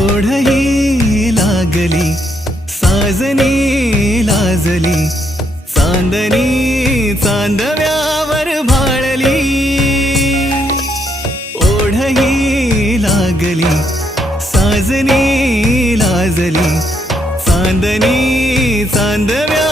ओढही लागली साजनी लाजली चांदणी चांदव्यावर भाळली ओढही लागली साजनी लाजली चांदणी चांदव्या